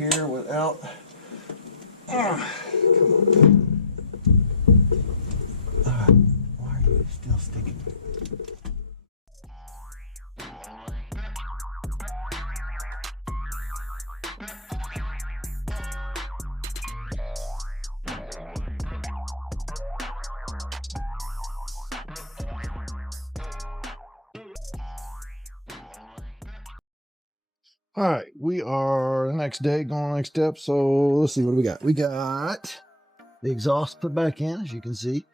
here without... come on. Why are you still sticking? All right, we are the next day going next step. So let's see, what do we got? We got the exhaust put back in, as you can see.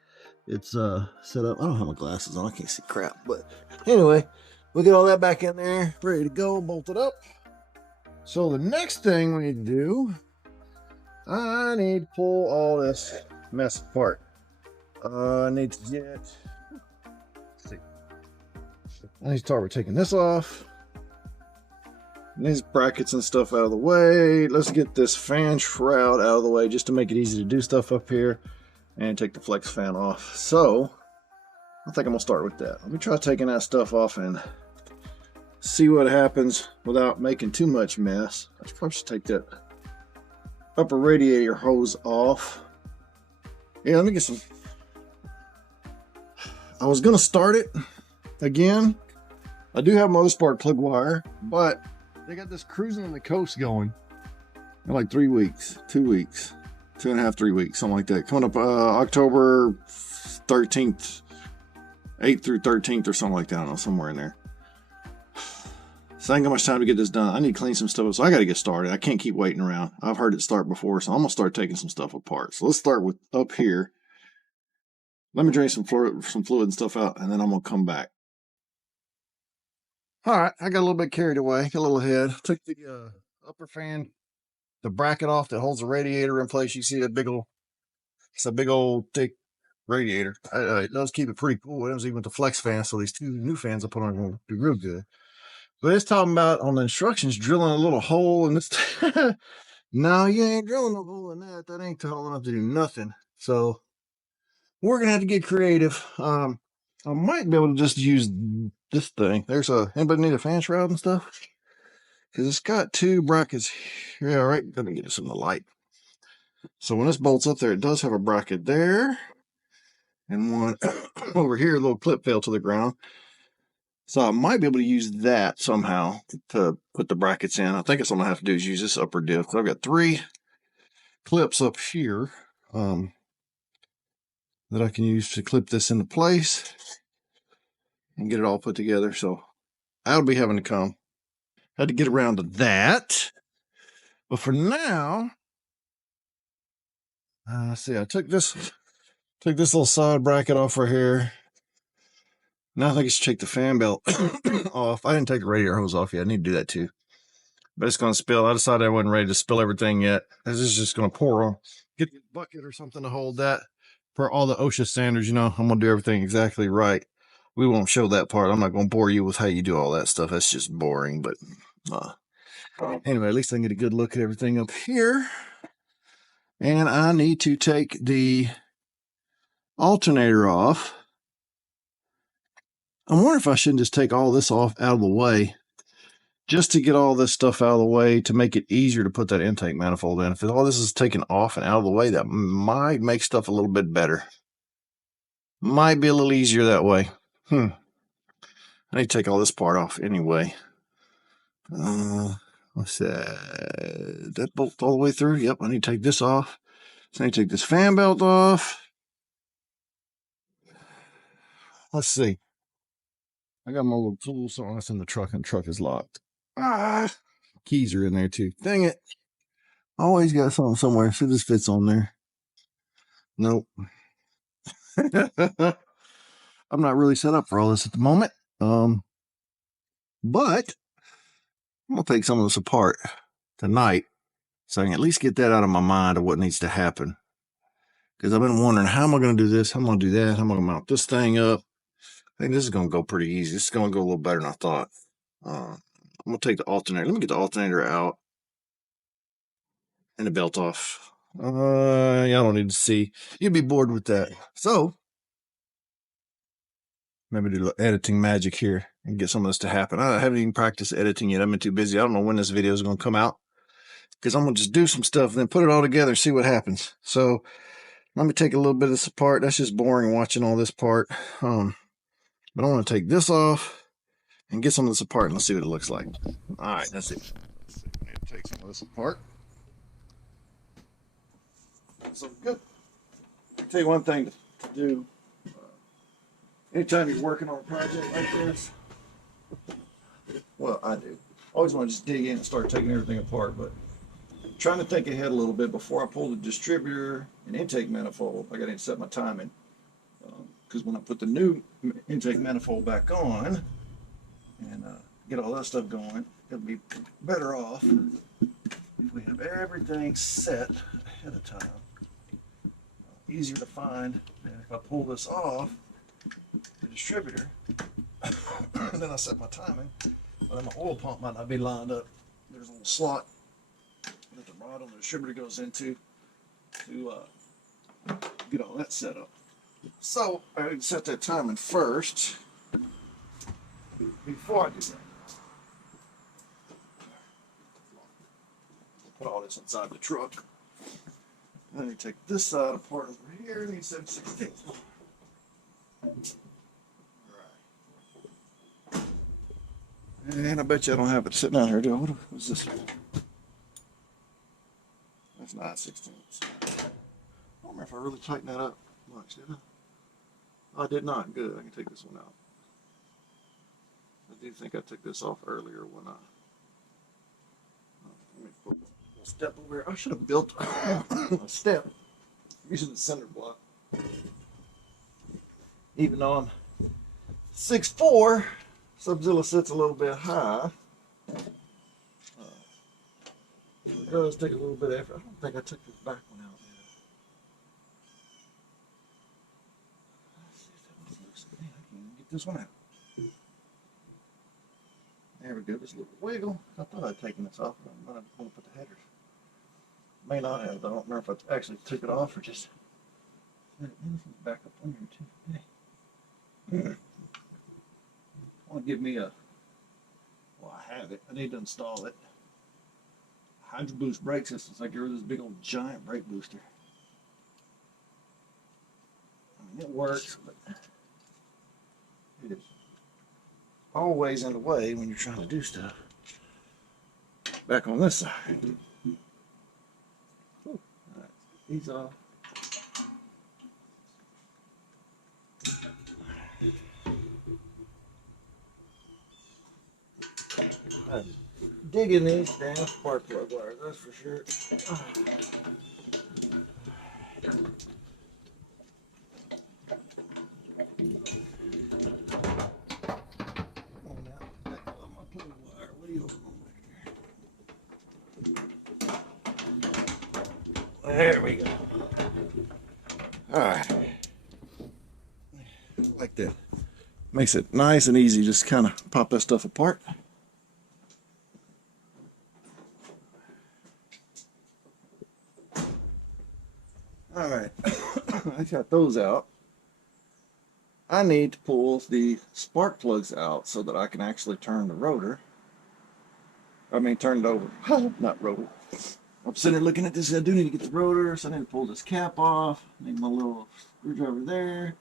It's set up. I don't have my glasses on, I can't see crap. But anyway, we get all that back in there, ready to go, bolted up. So the next thing we need to do, I need to pull all this mess apart. I need to get, let's see. I need to start with taking this off. These brackets and stuff out of the way. Let's get this fan shroud out of the way just to make it easy to do stuff up here and take the flex fan off. So I think I'm gonna start with that. Let me try taking that stuff off and see what happens without making too much mess. I probably should take that upper radiator hose off. Yeah, let me get some. I was gonna start it again. I do have my other spark plug wire, but they got this cruising on the coast going in like 3 weeks, 2 weeks, 2.5, 3 weeks, something like that. Coming up October 13th, 8th through 13th or something like that. I don't know, somewhere in there. So I ain't got much time to get this done. I need to clean some stuff up, so I got to get started. I can't keep waiting around. I've heard it start before, so I'm going to start taking some stuff apart. So let's start with up here. Let me drain some fluid and stuff out, and then I'm going to come back. All right, I got a little bit carried away, got a little ahead. Took the upper fan, the bracket off that holds the radiator in place. You see that big old, it's a big old thick radiator. It does keep it pretty cool. It was even with the flex fan, so these two new fans I put on will do real good. But it's talking about on the instructions drilling a little hole in this. No, you ain't drilling no hole in that. That ain't tall enough to do nothing. So we're gonna have to get creative. I might be able to just use this thing. There's anybody need a fan shroud and stuff? Because it's got two brackets. Yeah, right. Let me get this in the light. So when this bolts up there, it does have a bracket there. And one over here, a little clip fell to the ground. So I might be able to use that somehow to put the brackets in. I think it's all I have to do is use this upper diff. I've got 3 clips up here that I can use to clip this into place and get it all put together. So I'll be having to come. Had to get around to that. But for now, see, I took this little side bracket off right here. Now I think I should take the fan belt off. I didn't take the radiator hose off yet. I need to do that too. But it's going to spill. I decided I wasn't ready to spill everything yet. This is just going to pour on. Get a bucket or something to hold that. For all the OSHA standards, you know, I'm going to do everything exactly right. We won't show that part. I'm not going to bore you with how you do all that stuff. That's just boring. But anyway, at least I can get a good look at everything up here. And I need to take the alternator off. I'm wondering if I shouldn't just take all this off out of the way, just to get all this stuff out of the way to make it easier to put that intake manifold in. If all this is taken off and out of the way, that might make stuff a little bit better. Might be a little easier that way. I need to take all this part off anyway. What's that? That bolt all the way through? Yep, I need to take this off. So I need to take this fan belt off. Let's see. I got my little tools, so that's in the truck, and the truck is locked. Keys are in there too. Dang it. Always got something somewhere. See if this fits on there. Nope. I'm not really set up for all this at the moment. But I'm gonna take some of this apart tonight so I can at least get that out of my mind of what needs to happen. Because I've been wondering, how am I going to do this? How am I going to do that? How am I going to mount this thing up? I think this is going to go pretty easy. This is going to go a little better than I thought. I'm going to take the alternator. Let me get the alternator out and the belt off. Yeah, I don't need to see. You'd be bored with that. So, maybe do a little editing magic here and get some of this to happen. I haven't even practiced editing yet. I've been too busy. I don't know when this video is going to come out. because I'm gonna just do some stuff and then put it all together and see what happens. So let me take a little bit of this apart. That's just boring watching all this part. But I want to take this off and get some of this apart and let's see what it looks like. All right, that's it. Let's see. I need to take some of this apart. So good. I'll tell you one thing to do. Anytime you're working on a project like this, well, I do. I always want to just dig in and start taking everything apart, but trying to think ahead a little bit before I pull the distributor and intake manifold. I got to set my timing because when I put the new intake manifold back on and get all that stuff going, it'll be better off if we have everything set ahead of time. Easier to find than if I pull this off the distributor and then I set my timing, but then my oil pump might not be lined up. There's a little slot that the rod on the distributor goes into to get all that set up. So I need to set that timing first before I do that. Put all this inside the truck. I need to take this side apart over here. I need 7/16. Right. And I bet you I don't have it sitting out here, do I? What is this? That's 9/16. I don't remember if I really tightened that up much, did I? Oh, I did not. Good. I can take this one out. I do think I took this off earlier when I. Let me put a little step over here. I should have built a step using the center block. Even though I'm 6'4", Subzilla sits a little bit high. It does take a little bit of effort. I don't think I took this back one out yet. Let's see if that one's loose. Man, I can't even get this one out. There we go. Just a little wiggle. I thought I'd taken this off, but I'm going to put the headers. May not have. I don't remember if I actually took it off or just. This one's back up on here too. Hey. I want to give me a. Well, I have it. I need to install it. Hydro Boost brake system. It's like you're this big old giant brake booster. I mean, it works, but it is always in the way when you're trying to do stuff. Back on this side. All right, these off. I'm digging these damn spark plug wires, that's for sure. There we go. All right. Like that. Makes it nice and easy. Just kind of pop that stuff apart. All right. I got those out. I need to pull the spark plugs out so that I can actually turn the rotor. I mean, turn it over. Not rotor. I'm sitting there looking at this. I do need to get the rotor, so I need to pull this cap off. Make my little screwdriver there.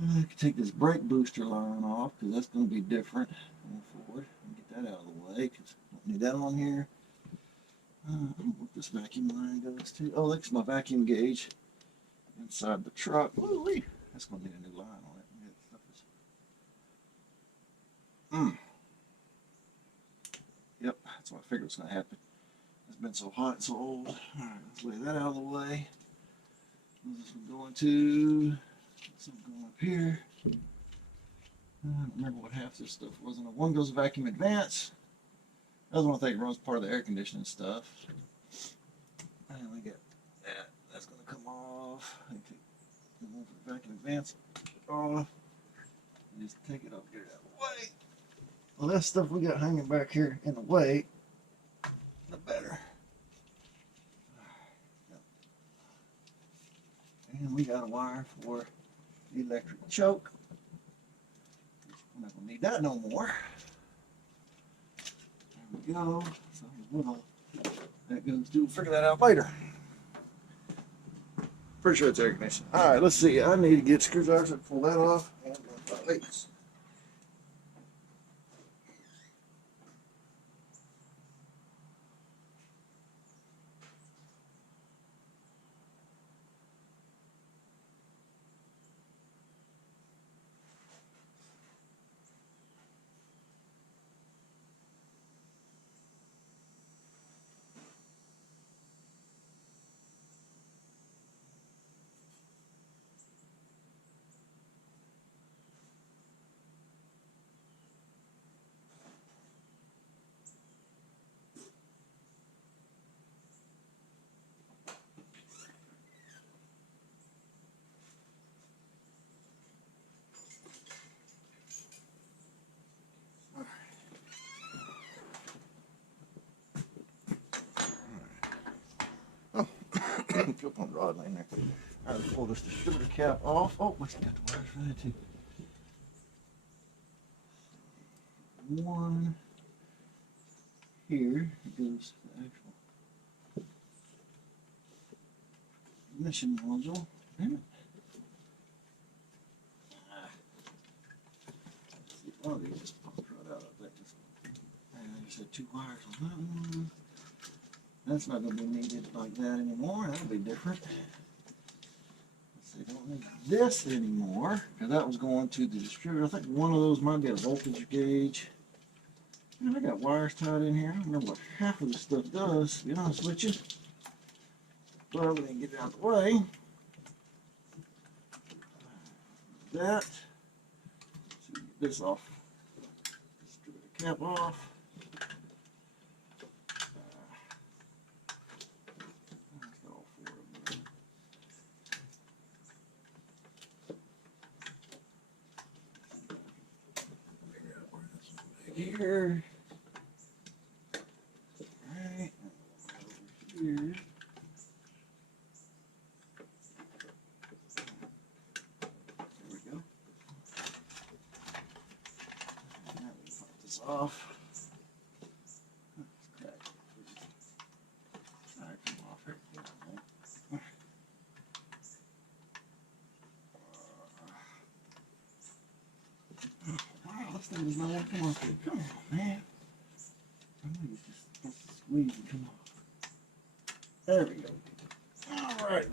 I can take this brake booster line off because that's going to be different going forward. Get that out of the way because I don't need that on here. I don't know what this vacuum line goes to. Oh, that's my vacuum gauge inside the truck. Woo-wee. That's going to need a new line on it. Yep, that's what I figured was going to happen. It's been so hot and so old. All right, let's lay that out of the way. This one going to, this one going up here. I don't remember what half this stuff was. And one goes vacuum advance. The other one I think runs part of the air conditioning stuff. And we get that. That's going to come off. I take the one for the vacuum advance off. Just take it up, get it out of the way. The less stuff we got hanging back here in the way, the better. And we got a wire for the electric choke. I'm not going to need that no more. There we go. So we'll that goes to. We'll figure that out later. Pretty sure it's air conditioning. All right, let's see. I need to get screwdrivers and pull that off. And my legs. Flip on the rod laying there. All right, let's pull this distributor cap off. Oh, we got the wires for that too. One here goes the actual ignition module. Damn it. Oh, they just popped right out. I bet I just had 2 wires on that one. That's not going to be needed like that anymore. That'll be different. Let's see, don't need this anymore because that was going to the distributor. I think one of those might be a voltage gauge. And I got wires tied in here. I don't remember what half of this stuff does, to be honest with you. But we can get it out of the way. That. So get this off. Distributor cap off. Here. Right. Here. There we go. Now we can pop this off. Okay. All right, come off here. Wow, this thing does not want to come off here. Come on, man. I know you're just supposed to squeeze and come off. There we go. All right.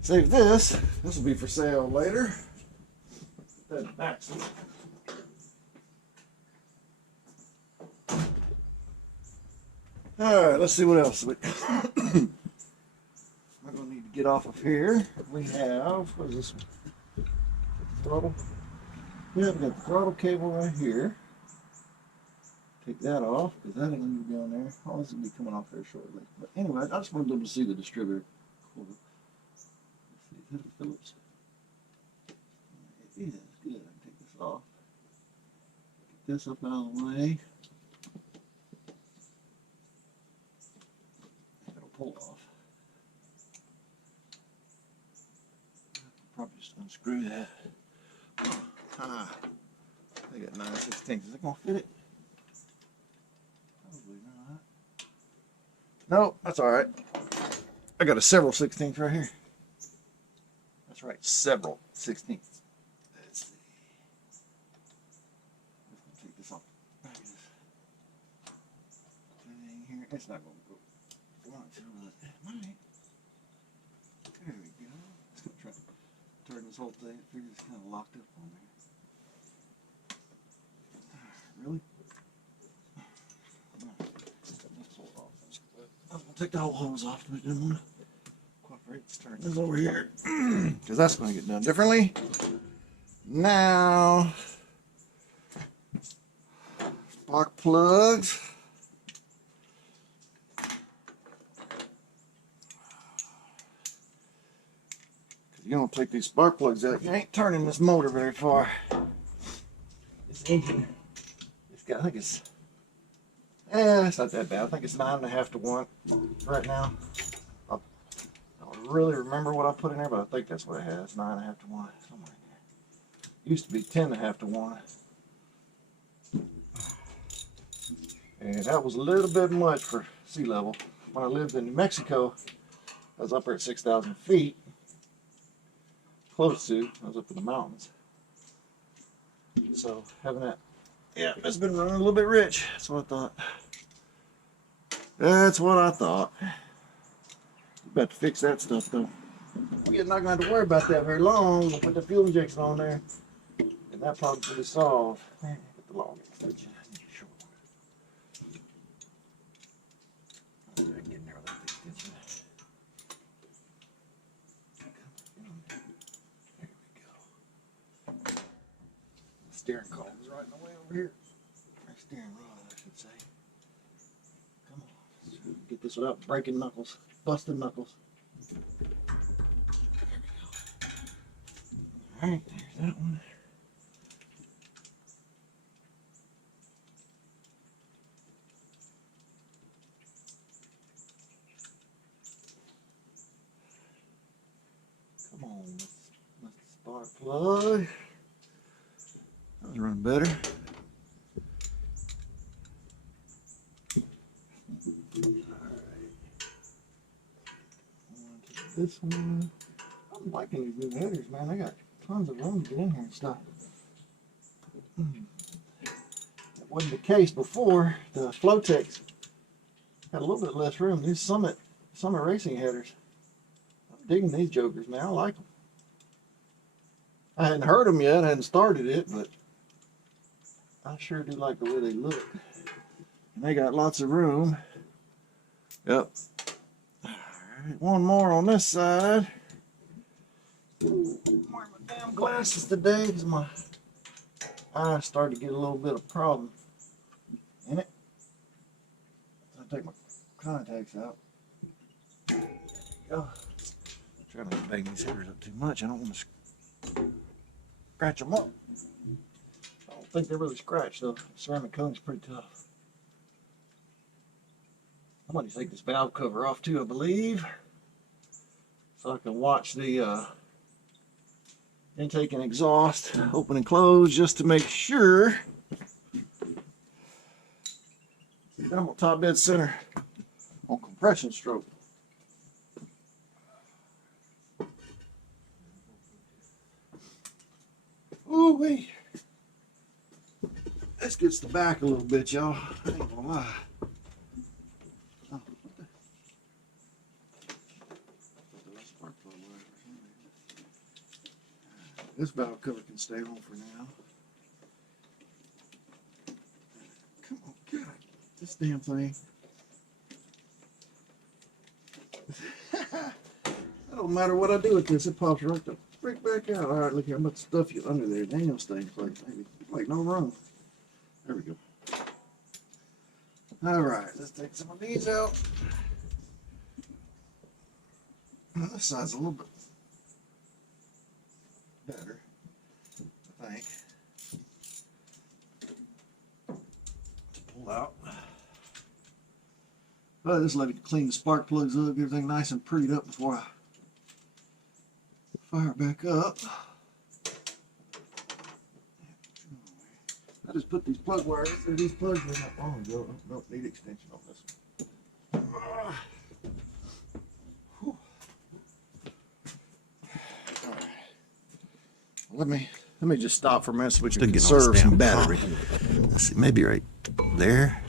Save this. This will be for sale later. Put that in the back seat. All right, let's see what else. We're going to need to get off of here. We have, what is this one? Throttle. Yeah, we got the throttle cable right here. Take that off because that ain't going to be on there. Oh, this will be coming off there shortly. But anyway, I just want to be able to see the distributor. Cool. Let's see, is that a Phillips? It is. Good. I can take this off. Get this up out of the way. It'll pull off. Probably just unscrew that. I got 9/16. Is it going to fit it? Probably not. Nope, that's all right. I got a several 16ths right here. That's right, several 16ths. Let's see. Let's take this off. Here. It's not going to go launch over that. It might. There we go. It's going to try to turn this whole thing. I figure it's kind of locked up on there. Really? I'm going to take the whole hose off, but I didn't want to cooperate. Let's turn this over here because that's going to get done differently. Now, spark plugs. You don't take these spark plugs out, you ain't turning this motor very far. This engine, it's got, I think it's not that bad. I think it's 9.5 to 1 right now. I don't really remember what I put in there, but I think that's what it has, 9.5 to 1, somewhere in there. It used to be 10.5 to 1. And that was a little bit much for sea level. when I lived in New Mexico, I was up there at 6,000 feet. Close to. I was up in the mountains. So having that, yeah, it's been running a little bit rich. That's what I thought. That's what I thought. About to fix that stuff though. We're not going to have to worry about that very long. We'll put the fuel injection on there, and that problem will be solved. Man, get the long extension. Steering column is right in the way over here. Or steering rod, I should say. Come on, let's get this without breaking knuckles, busting knuckles. All right, there's that one. Come on, let's spark plug. That was running better. Alright. This one. I'm liking these new headers, man. They got tons of room to get in here and stuff. That wasn't the case before. The Flotex had a little bit less room. These Summit racing headers. I'm digging these jokers, man. I like them. I hadn't heard them yet. I hadn't started it, but I sure do like the way they look. And they got lots of room. Yep. Alright, one more on this side. I'm wearing my damn glasses today because my eyes started to get a little bit of problem in it. So I take my contacts out. There we go. I'm trying not to bang these headers up too much. I don't want to scratch them up. I don't think they're really scratched though. Ceramic coating's pretty tough. I'm going to take this valve cover off too, I believe, so I can watch the intake and exhaust open and close just to make sure I'm on top dead center on compression stroke. Ooh wee. This gets the back a little bit, y'all. I ain't gonna lie. Oh, this valve cover can stay on for now. Come on, God, this damn thing. It don't matter what I do with this, it pops right the frick back out. All right, look here, I'm about to stuff you under there. Then you'll stay in place. Maybe like no room. There we go. All right, let's take some of these out. This side's a little bit better, I think. To pull out. But I just let it clean the spark plugs up, get everything nice and prettied up before I fire it back up. I just put these plug wires through these plugs in not long ago. I don't need extension on this one. All right. Let me just stop for a minute so we can conserve some battery. Let's see, maybe right there.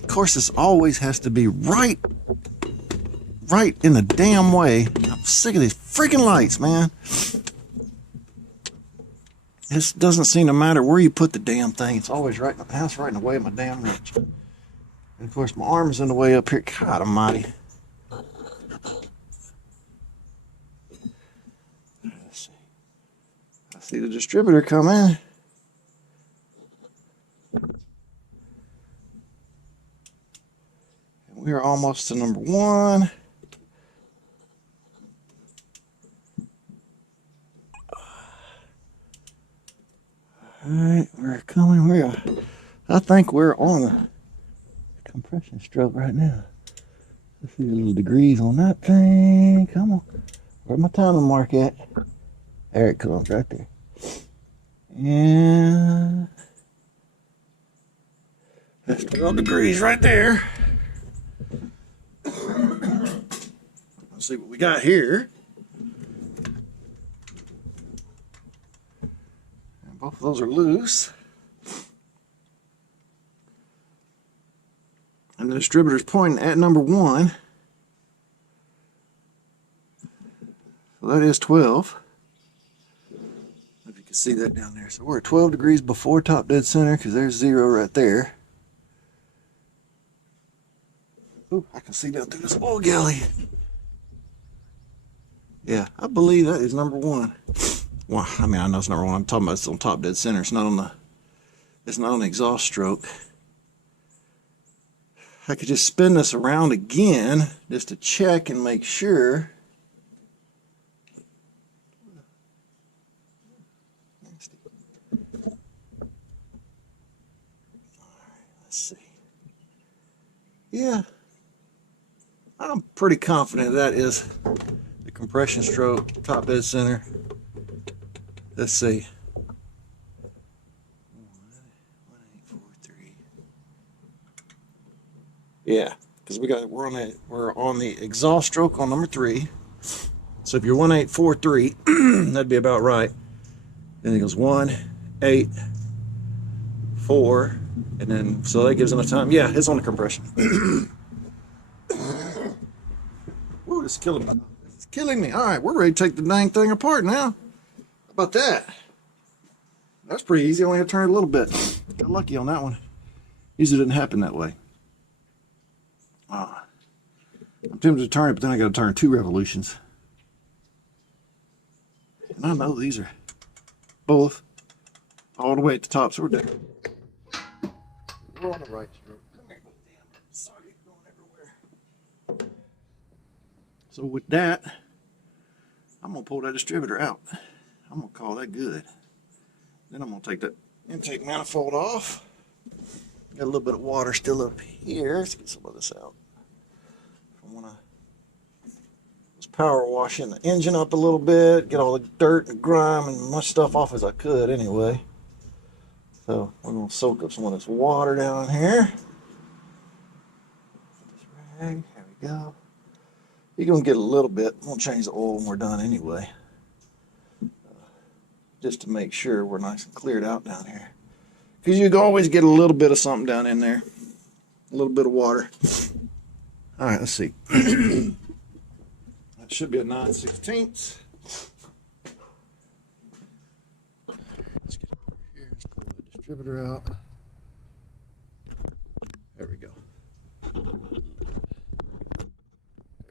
Of course, this always has to be right in the damn way. I'm sick of these freaking lights, man. This doesn't seem to matter where you put the damn thing. It's always right in the house, right in the way of my damn wrench. And of course, my arm is in the way up here. God almighty. Let's see. I see the distributor coming. We are almost to number 1. Alright, we're coming. I think we're on a compression stroke right now. Let's see the little degrees on that thing. Come on. Where's my timing mark at? There it comes, right there. And that's 12 degrees right there. Let's see what we got here. And both of those are loose. And the distributor's pointing at number 1. So that is 12. If you can see that down there. So we're at 12 degrees before top dead center because there's 0 right there. Ooh, I can see down through this oil galley. Yeah, I believe that is number 1. Well, I mean, I know it's number 1. I'm talking about it's on top dead center. It's not on the exhaust stroke. I could just spin this around again just to check and make sure. Let's see. Yeah, I'm pretty confident that is the compression stroke, top dead center. Let's see. 1843. Yeah, because we're on the exhaust stroke on number 3. So if you're 1843, that'd be about right. Then it goes 1, 8, 4, and then so that gives enough time. Yeah, it's on the compression. Woo, this is killing me. This is killing me. All right, we're ready to take the dang thing apart now. How about that? That's pretty easy. I only had to turn it a little bit. Got lucky on that one. Usually didn't happen that way. I'm tempted to turn it, but then I got to turn 2 revolutions. And I know these are both all the way at the top, so we're done. We're on the right stroke. Come here. Damn, sorry, going everywhere. So with that, I'm gonna pull that distributor out. I'm gonna call that good. Then I'm gonna take that intake manifold off. Got a little bit of water still up here. Let's get some of this out. I wanna just power washing the engine up a little bit, get all the dirt and grime and much stuff off as I could anyway. So we're gonna soak up some of this water down here. This rag, there we go. You're gonna get a little bit. I'm gonna change the oil when we're done anyway. Just to make sure we're nice and cleared out down here. Because you can always get a little bit of something down in there. A little bit of water. All right, let's see. That should be a 9/16. Let's get over here. Let's pull the distributor out. There we go. There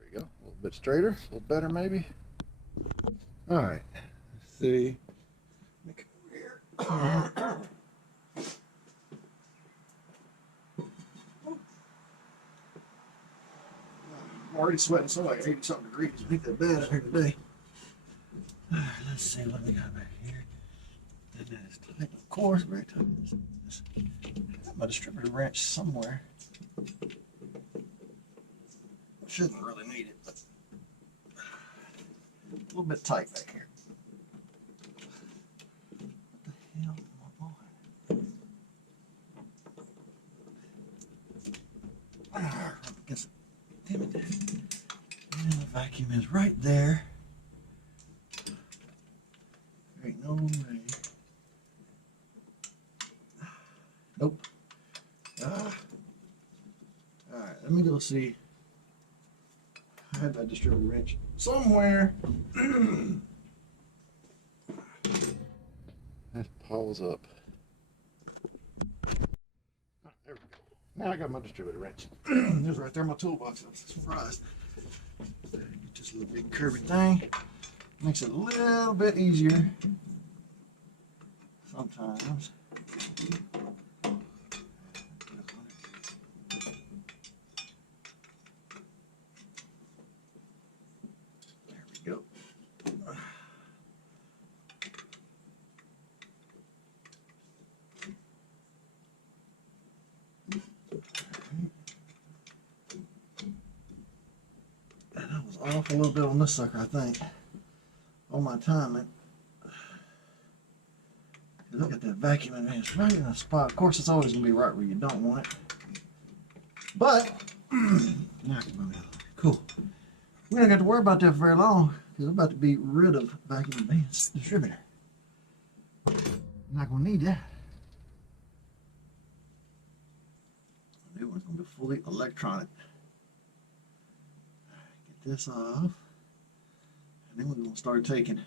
we go. A little bit straighter, a little better maybe. All right. Let's see. Let me come over here. I'm already sweating so like 80-something degrees. It ain't that bad out here today. All right, let's see what we got back here. And that is tight, of course, very tight. I got my distributor wrench somewhere. Shouldn't really need it, but a little bit tight back here. What the hell am I on? I guess, damn it. And the vacuum is right there. There ain't no way. Nope. Alright, let me go see. I have that distributor wrench somewhere. Let's pause up. Oh, there we go. Now I got my distributor wrench. It was right there in my toolbox. I was surprised. Get this little big curvy thing. Makes it a little bit easier sometimes. There we go. And I was off a little bit on this sucker, I think. On my timing. Look at that vacuum advance right in the spot. Of course, it's always going to be right where you don't want it. But, now I can move it out. Cool. We don't have to worry about that for very long because I'm about to be rid of vacuum advanced distributor. I'm not going to need that. The new one's going to be fully electronic. Get this off. And then we're going to start taking.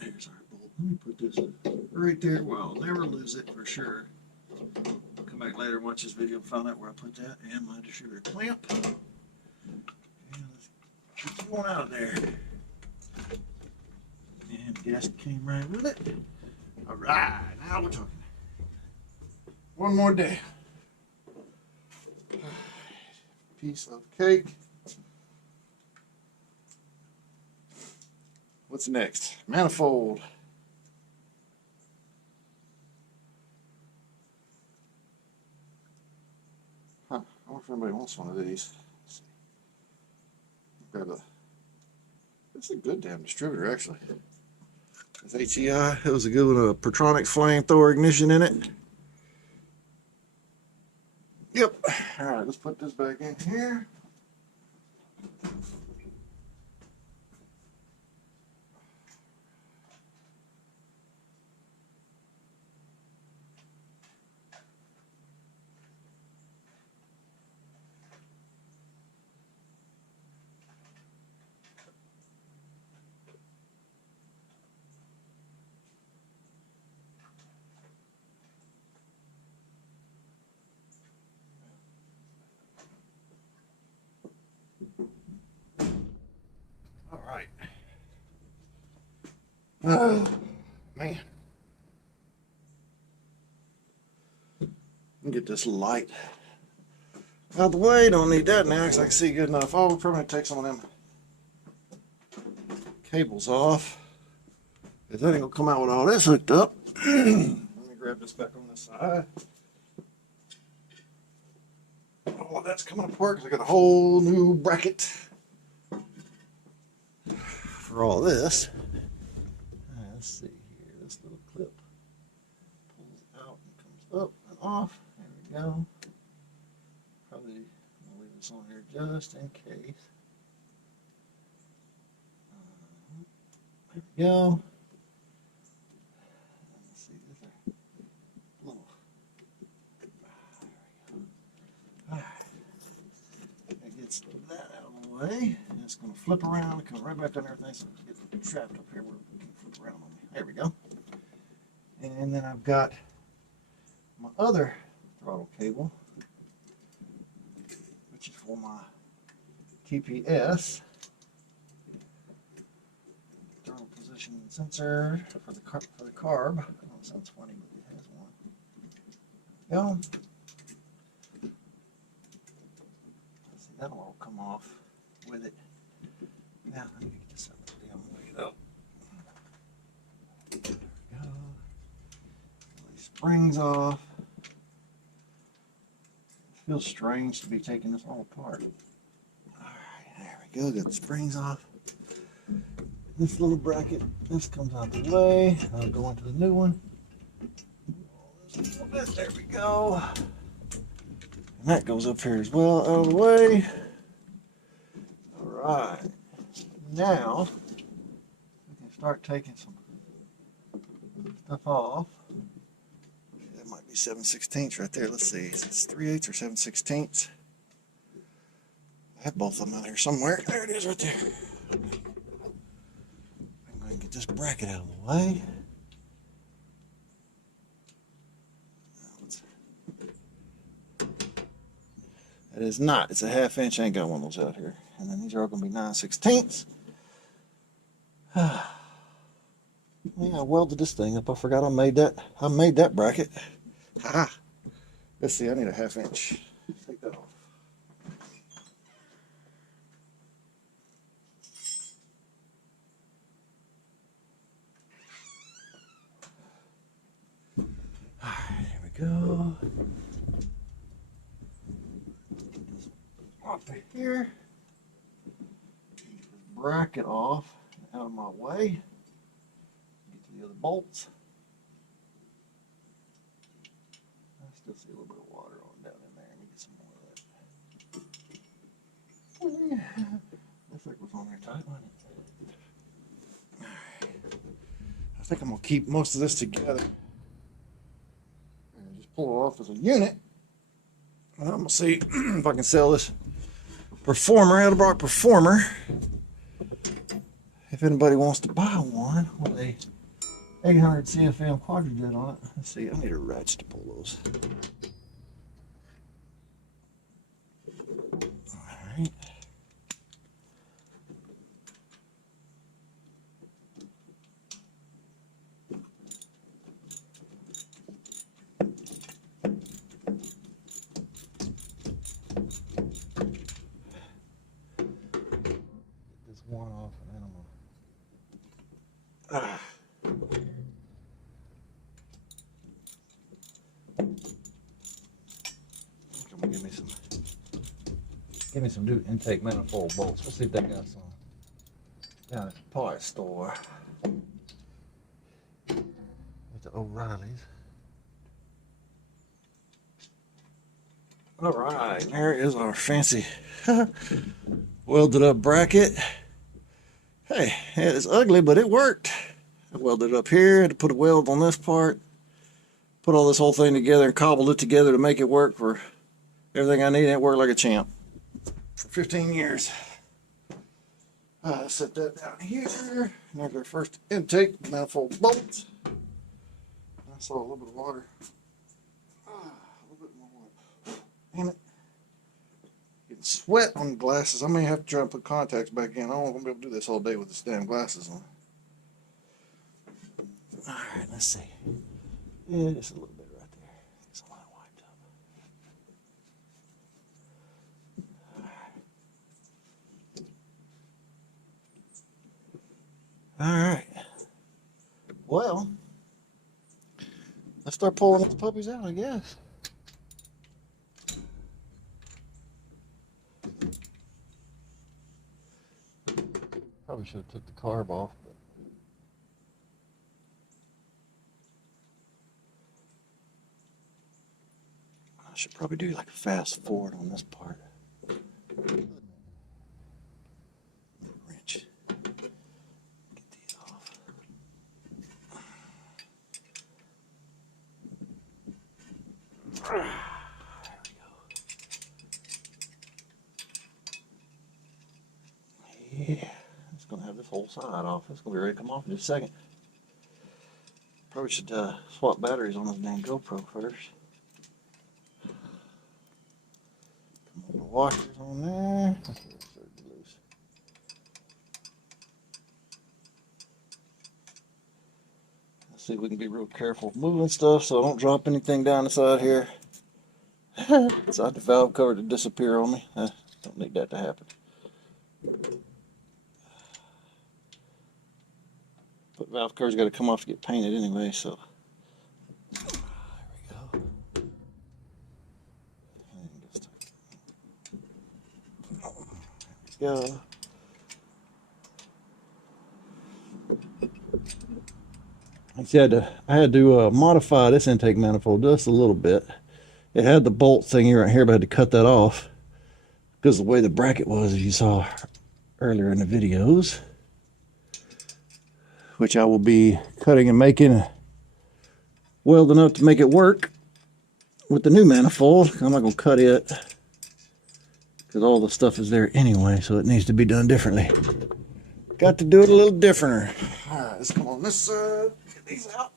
Here's our bolt. Let me put this right there. Well, I'll never lose it for sure. Come back later and watch this video and find out where I put that and my distributor clamp. And let's get you on out of there. And the gasket came right with it. All right, now we're talking. One more day. Piece of cake. What's next? Manifold. Huh. I wonder if anybody wants one of these. Let's see. Grab a. It's a good damn distributor, actually. It's HEI. It was a good one. A Protronic flamethrower ignition in it. Yep. All right, let's put this back in here. All right. Oh, man. Get this light out the way. Don't need that now because I can see good enough. Oh, we're probably going to take some of them cables off. If that ain't going to come out with all this hooked up. Let me grab this back on this side. Oh, that's coming apart because I got a whole new bracket for all this. Let's see here. This little clip pulls out and comes up and off. There we go. Probably I'll leave this on here just in case. There we go. Let's see. This little. That gets that out of the way. And it's going to flip around and come right back down everything. So it's getting trapped up here where it can flip around on me. There we go. And then I've got my other throttle cable, which is for my TPS, throttle position sensor for the carb. I know it sounds funny, but it has one. There we go. See, that'll all come off with it. Now let me get this out of the damn way though. There we go. These springs off. It feels strange to be taking this all apart. Alright, there we go. Got the springs off. This little bracket, this comes out the way. I'll go into the new one. There we go. And that goes up here as well, out of the way. Alright. Now, we can start taking some stuff off. That might be 7/16 right there. Let's see. Is it 3/8 or 7/16? I have both of them out here somewhere. There it is right there. I'm going to get this bracket out of the way. That is not. It's a 1/2 inch. I ain't got one of those out here. And then these are all going to be 9/16. Yeah, I welded this thing up. I forgot I made that. I made that bracket. Ha! Let's see. I need a 1/2 inch. Take that off. All right, here we go. Off of here. Get this bracket off out of my way. Get to the other bolts. I still see a little bit of water on down in there. Let me get some more of think I'm gonna keep most of this together. And just pull it off as a unit. And I'm gonna see if I can sell this Performer, Edelbrock Performer. If anybody wants to buy one with a 800 CFM Quadrajet on it. Let's see, I need a ratchet to pull those. Alright. One off and then I'm gonna give me some new intake manifold bolts. Let's see if they got some down at the parts store with the O'Reillys. All right, there is our fancy welded up bracket. Hey, it's ugly, but it worked. I welded it up here, had to put a weld on this part, put all this whole thing together and cobbled it together to make it work for everything I need, and it worked like a champ for 15 years. Set that down here. There's our first intake manifold bolt. I saw a little bit of water. A little bit more water. Damn it. Getting sweat on the glasses. I may have to try and put contacts back in. I don't want to be able to do this all day with this damn glasses on. Alright, let's see. Yeah, just a little bit right there. Get some line wiped up. Alright. Well, let's start pulling these puppies out, I guess. Probably should have took the carb off. But I should probably do like a fast forward on this part. Wrench. Get these off. There we go. Yeah. Gonna have this whole side off. It's gonna be ready to come off in just a second. Probably should swap batteries on this dang GoPro first. Put the washers on there. Let's see if we can be real careful moving stuff so I don't drop anything down the side here. Decide the valve cover to disappear on me. Don't need that to happen. But valve cover's got to come off to get painted anyway, so there we go. There we go. Like I said, I had to modify this intake manifold just a little bit. It had the bolt thingy right here, but I had to cut that off because of the way the bracket was, as you saw earlier in the videos, which I will be cutting and making, welding up to make it work with the new manifold. I'm not going to cut it because all the stuff is there anyway, so it needs to be done differently. Got to do it a little differenter. All right, let's come on this side. Get these out.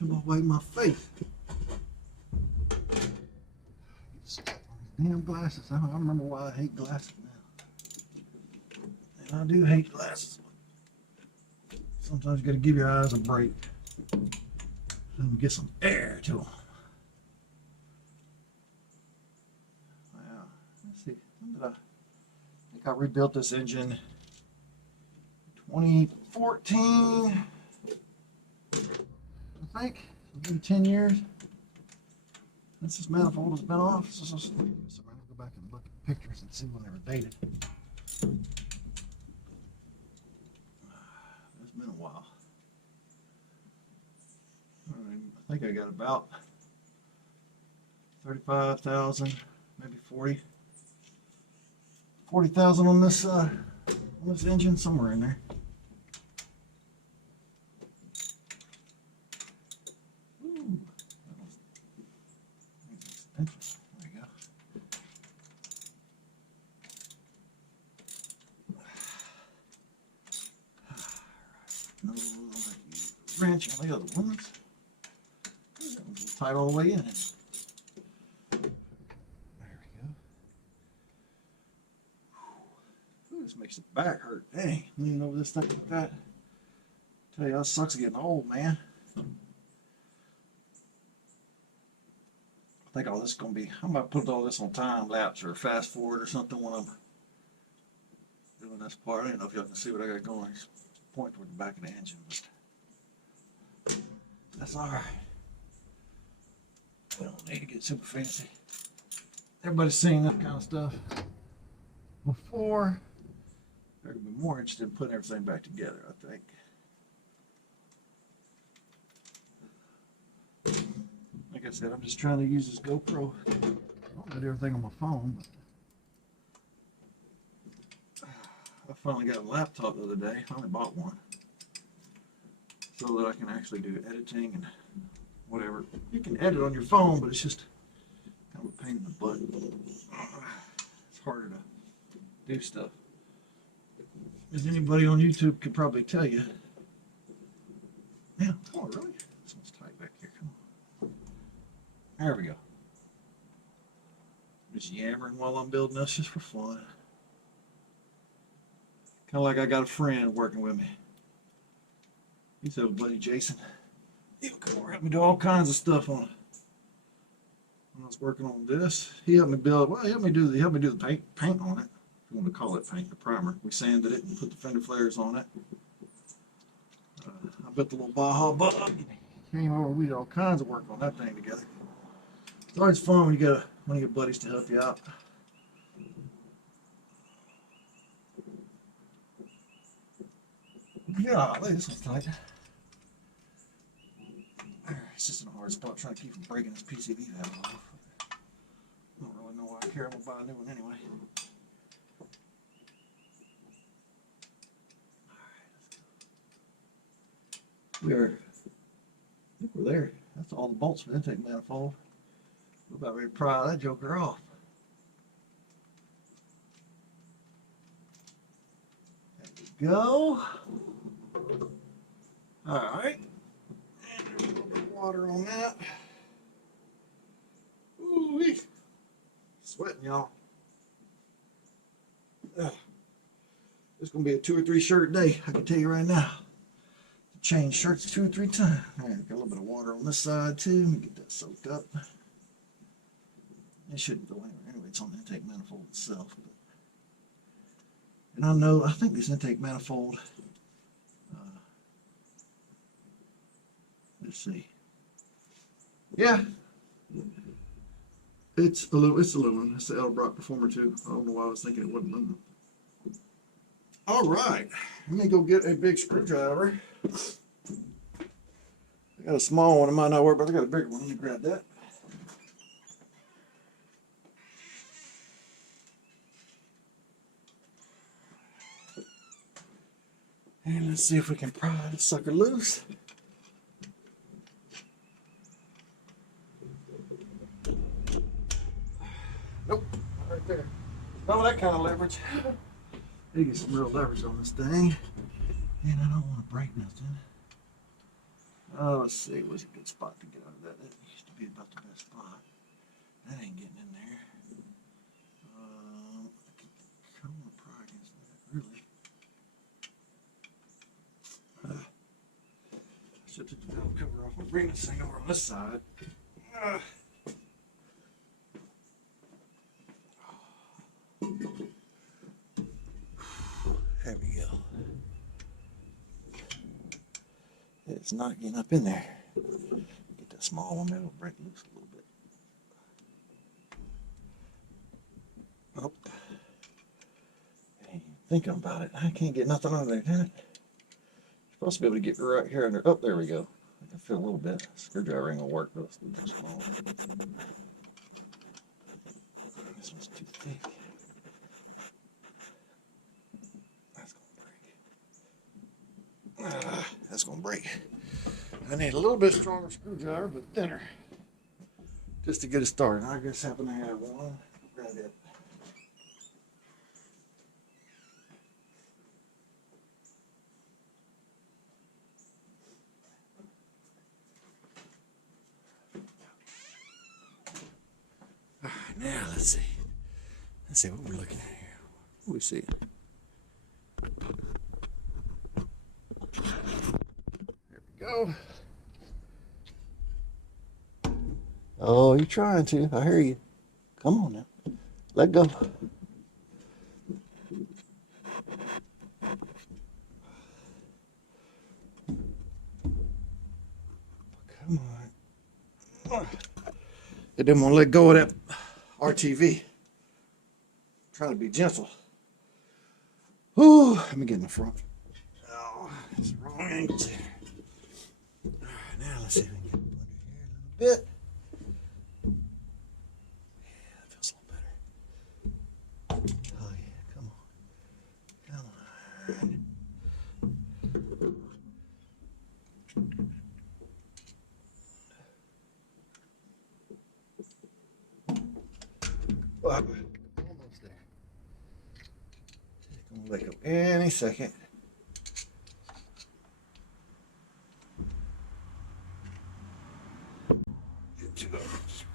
I'm away my face. Damn glasses. I don't remember why I hate glasses now. And I do hate glasses. Sometimes you got to give your eyes a break. And get some air to them. Wow. Let's see. When did I think I rebuilt this engine? 2014. I think. It's been 10 years since this manifold has been off. So I'm going to go back and look at pictures and see when they were dated. It's been a while. I got about 35,000, maybe 40,000 on this engine, somewhere in there. Ooh, there you go. No wrench on the other ones. That one's tight all the way in. This makes the back hurt. Dang, leaning over this thing like that. Tell you, that sucks getting old, man. I think all this is going to be, I'm going to put all this on time lapse or fast forward or something when I'm doing this part. I don't know if y'all can see what I got going. Just point toward the back of the engine, but that's all right. I don't need to get super fancy. Everybody's seen that kind of stuff before. They're going to be more interested in putting everything back together, I think. Like I said, I'm just trying to use this GoPro. I don't do everything on my phone. But I finally got a laptop the other day. I finally bought one. So that I can actually do editing and whatever. You can edit on your phone, but it's just kind of a pain in the butt. It's harder to do stuff. As anybody on YouTube could probably tell you. Yeah, oh really? This one's tight back here. Come on. There we go. Just yammering while I'm building this just for fun. Kind of like I got a friend working with me. He's a buddy Jason. He'll come over and help me do all kinds of stuff on it. When I was working on this, he helped me build. Well, he helped me do the paint on it. If you want to call it paint, the primer. We sanded it and put the fender flares on it. I built the little Baja bug. Came over. We did all kinds of work on that thing together. It's always fun when you get one of your buddies to help you out. Yeah, look, this one's tight. It's just in a hard spot trying to keep from breaking this PCB valve off. I don't really know why I care. I'm going to buy a new one anyway. I think we're there. That's all the bolts for the intake manifold. We're about ready to pry that joker off. There we go. Alright. And there's a little bit of water on that. Ooh-wee. Sweating, y'all. This is going to be a 2 or 3 shirt day, I can tell you right now. Change shirts 2 or 3 times. Alright, got a little bit of water on this side too. Let me get that soaked up. It shouldn't go anywhere. Anyway, it's on the intake manifold itself. But, and I think this intake manifold, let's see. Yeah. It's aluminum. It's the Edelbrock Performer 2. I don't know why I was thinking it wasn't aluminum. Alright. Let me go get a big screwdriver. I got a small one. It might not work, but I got a bigger one. Let me grab that. And let's see if we can pry this sucker loose. Nope, right there. No, that kind of leverage. You get some real leverage on this thing. And I don't want to break nothing. Oh, let's see. What's a good spot to get out of that? That used to be about the best spot. That ain't getting in there. I want to pry against that, really. I should take the valve cover off and bring this thing over on this side. There we go. It's not getting up in there. Get that small one, maybe it'll break loose a little bit. Oh. Hey, thinking about it. I can't get nothing under there, can it? Supposed to be able to get right here under. Oh, there we go. I can feel a little bit. Screwdriver ain't gonna work, but it's a little too small. This one's too thick. That's gonna break. That's gonna break. I need a little bit stronger screwdriver, but thinner, just to get it started. I just happen to have one. Grab it. All right, now let's see. Let's see what we're looking at here. What we see? There we go. Oh, you're trying to. I hear you. Come on now. Let go. Come on. It didn't want to let go of that RTV. I'm trying to be gentle. Ooh, let me get in the front. Oh, it's the wrong angles here. All right, now let's see if we can get under here a little bit. Yeah, that feels a little better. Oh yeah, come on. Come on. Well, almost there. It's gonna let go any second.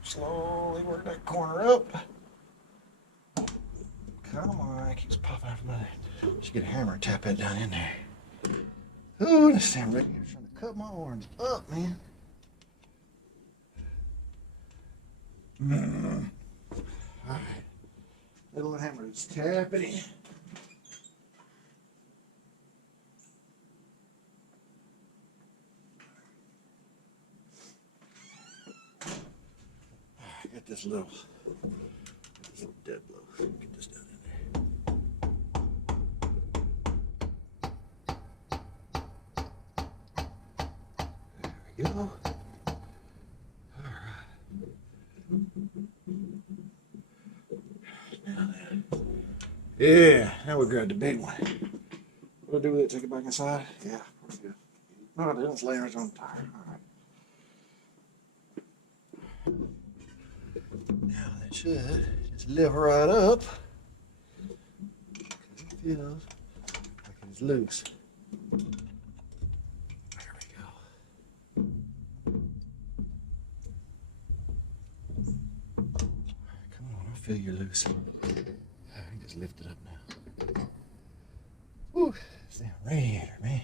Slowly work that corner up. Come on, it keeps popping up from there. Just get a hammer and tap that down in there. Ooh, this damn radiator's trying to cut my arms up, man. Alright. Little hammer, just tap it in. Get this little dead blow. Get this down in there. There we go. All right. Now then. Yeah, now we grab the big one. What do we do with it? Take it back inside? Yeah, pretty good. No, it didn't lay right on the tire. All right. Now that should just lift right up. It feels like it's loose. There we go. Alright, come on, I feel you're loose. I can just lift it up now. Whew, it's that radiator, man.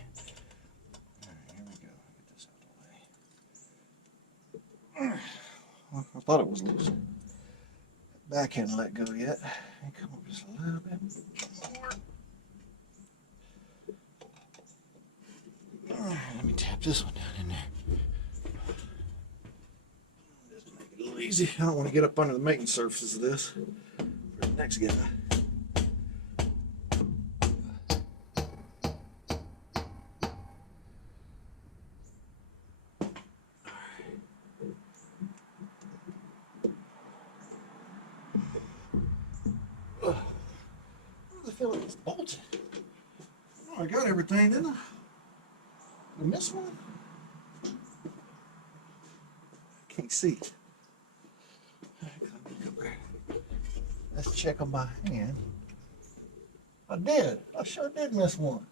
Alright, here we go. Get this out of the way. Well, I thought it was loose. Back hadn't let go yet. And come up just a little bit more. Let me tap this one down in there. Just make it a little easy. I don't want to get up under the mating surfaces of this for the next guy. I feel like it's bolted. Oh, I got everything, didn't I? Did I miss one? I can't see. Let's check on my hand. I did. I sure did miss one.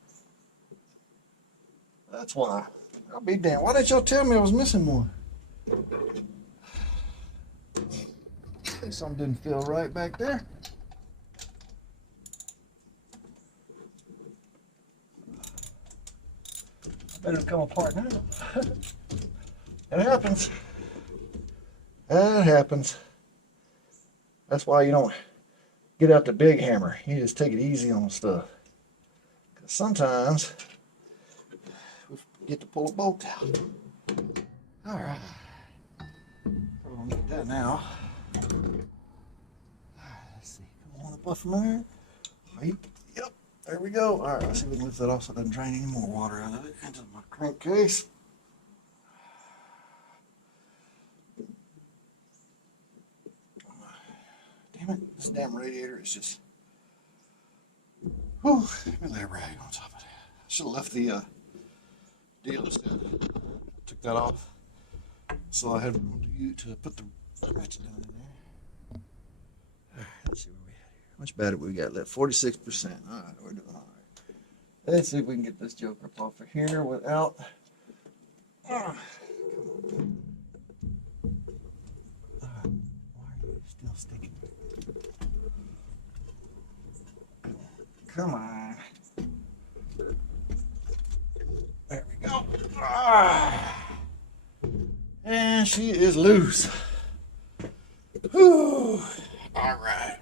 That's why. I'll be damned. Why didn't y'all tell me I was missing one? I think something didn't feel right back there. Better come apart now. It happens. That happens. That's why you don't get out the big hammer. You just take it easy on stuff. Because sometimes we get to pull a bolt out. All right. We're going to get that now. Let's see. Come on up off from there. Yep. There we go. All right. Let's see if we can lift that off so it doesn't drain any more water out of it into my crankcase. This damn radiator is just. Whew, let me lay a rag on top of that. I should have left the deal instead. Took that off. So I had room to put the ratchet down in there. Alright, let's see where we at here. How much battery we got left? 46%. Alright, we're doing alright. Let's see if we can get this joker up off of here without. Come on. Alright, why are you still sticking? Come on. There we go. And she is loose. Whew. All right.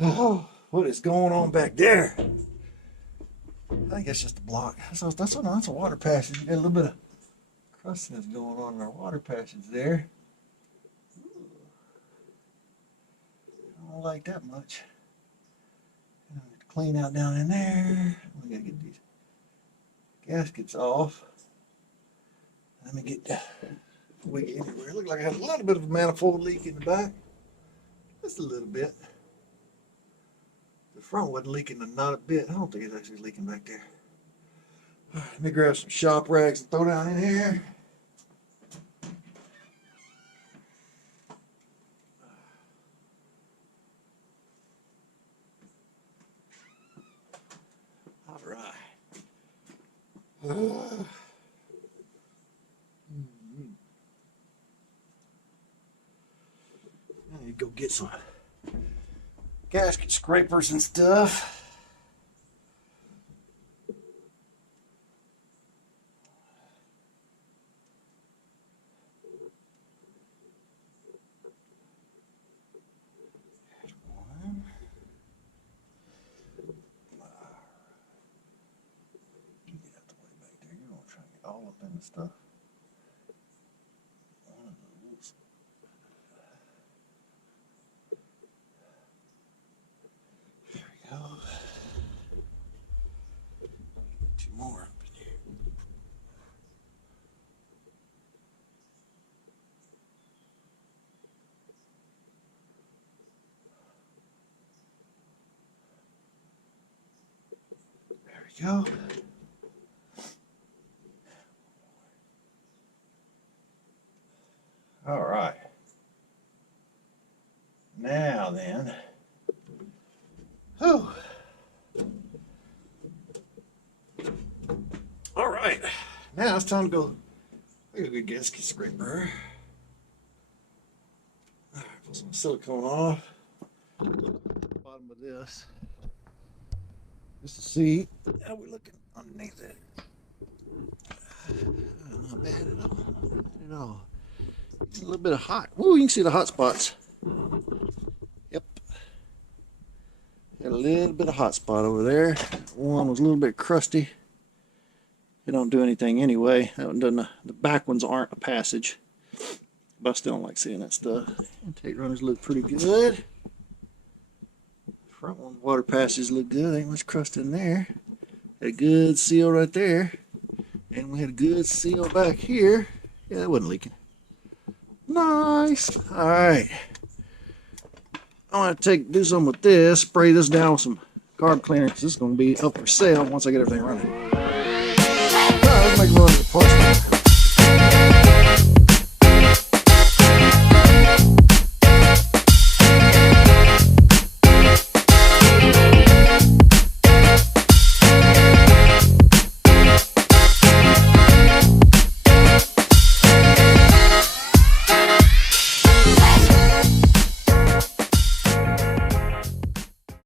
Oh, what is going on back there? I think it's just a block. That's a water passage. You got a little bit of crustiness going on in our water passage there. I don't like that much. Clean out down in there. We gotta get these gaskets off. Let me get before we get anywhere. It looked like I had a little bit of a manifold leak in the back. Just a little bit. The front wasn't leaking not a bit. I don't think it's actually leaking back there. All right, let me grab some shop rags and throw down in here. All right. I need to go get some gasket scrapers and stuff. There's one. Get out the way back there. You're gonna try and get all up in the stuff. One of those. There we go. Two more up in here. There we go. All right. Now then. Whew. All right. Now it's time to go. I got a good gasket scraper. All right, put some silicone off. Bottom of this. Just to see how we're looking underneath it. Not bad at all. Not bad at all. A little bit of hot. Ooh, you can see the hot spots. Yep. Got a little bit of hot spot over there. One was a little bit crusty. They don't do anything anyway. That one doesn't. The back ones aren't a passage. But I still don't like seeing that stuff. Intake runners look pretty good. Front one water passages look good. Ain't much crust in there. Had a good seal right there. And we had a good seal back here. Yeah, that wasn't leaking. Nice. All right. I'm going to do something with this. Spray this down with some carb cleaner because this is going to be up for sale once I get everything running. All right, let's make a run at the parts.